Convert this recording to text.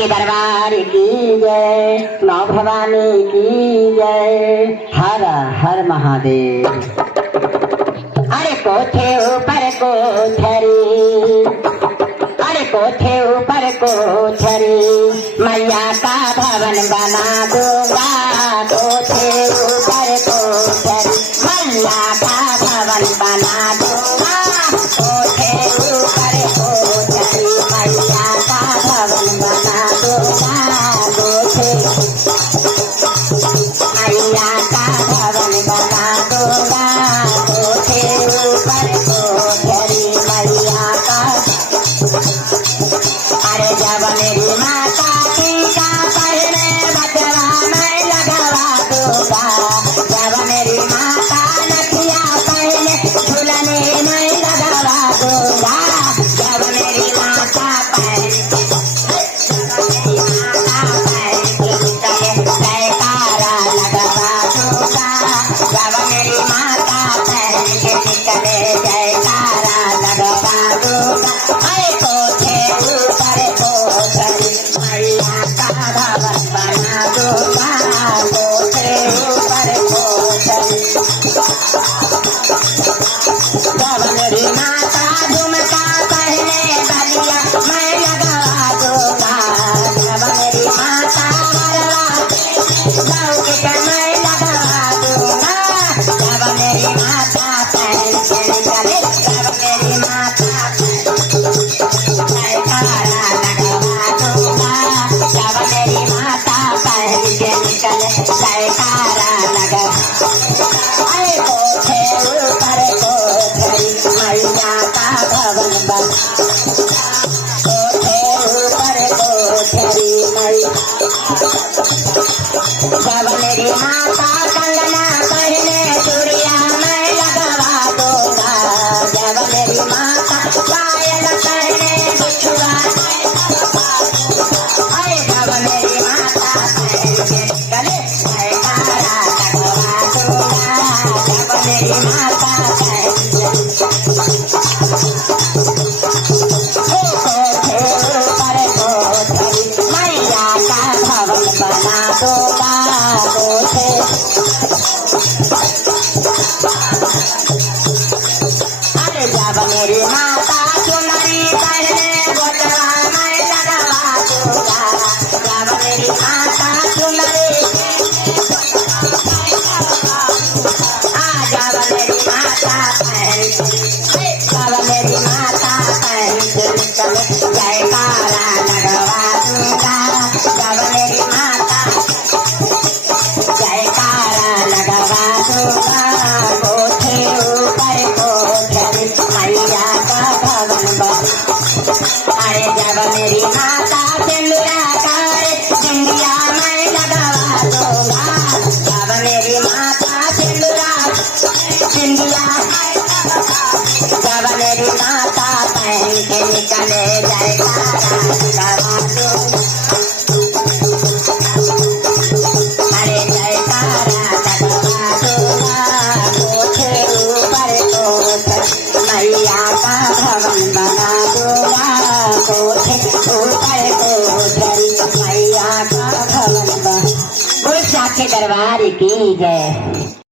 के दरबार की जय, नौ भवानी की जय, हर हर महादेव। अरे कोठे ऊपर कोठरी, अरे कोठे ऊपर कोठरी, मैया का भवन बना दूंगा। कोठे ऊपर कोठरी, मैया का भवन बना दूंगा। कोठे ऊपर कोठरी, मैया का भवन बना दूंगा। कोठे मैया का भवन बना दूंगा। कोठे ऊपर कोठरी, मैया का। अरे जब मेरी माता टीका पहने बचवा मैं लगवा दूंगा। जब मेरी माता नथिया पहने झुलने मैं लगवा दूंगा। जब मेरी माता पहने, जब मेरी माता पहने जयकारा लगवा दूंगा। जब मेरी माता पहने निकले जयकारा लगवा दूंगा। अरे कोठे ऊपर कोठरी, मैया का भवन बना दूंगा। कोठे ऊपर कोठरी, जब मेरी माता झुमका पहने बलिया मैं लगवा दूंगा। जब मेरी माता मरवा लौकिक मैं लगवा दूंगा। जब मेरी माता पहन के निकले, जब मेरी माता जयकारा लगवा दूंगा। जब मेरी माता पहन के निकले जयकारा लगा। अरे कोठे ऊपर कोठरी, मैया का भवन बन। कोठे ऊपर कोठरी मैया, जब मेरी माता कंगना पहने चूड़िया मैं लगवा दूंगा। जब मेरी माता पायल पहने बिछुआ, अरे जब मेरी माता पहन के निकले जयकारा लगवा दूंगा। जब मेरी माता पहन कोठे ऊपर कोठरी, मैया का भवन बना दूंगा। कोठे अरे जब मेरी माता चुनरी पहने गोटवा मैं लगवा दूंगा। जब मेरी माता चुनरी, जब मेरी माता पहन, जब मेरी माता पहन के निकले जयकारा लगवा दूंगा। जब मेरी माता जयकारा लगवा दूंगा। कोठे ऊपर कोठरी, मैया का भवन बन। अरे जब मेरी माता सिंदूरा करे सिंधिया मैं लगवा दूंगा। जब मेरी माता सिंदूरा सिंधिया, जब मेरी माता पहन के निकले जयकारा लगवा दूंगा। अरे जयकारा लगवा दूंगा। कोठे ऊपर कोठरी, मैया का भवन बना दूंगा। कोठे ऊपर कोठरी, मैया का भवन बन। गुरु साक्षी दरबार की जय।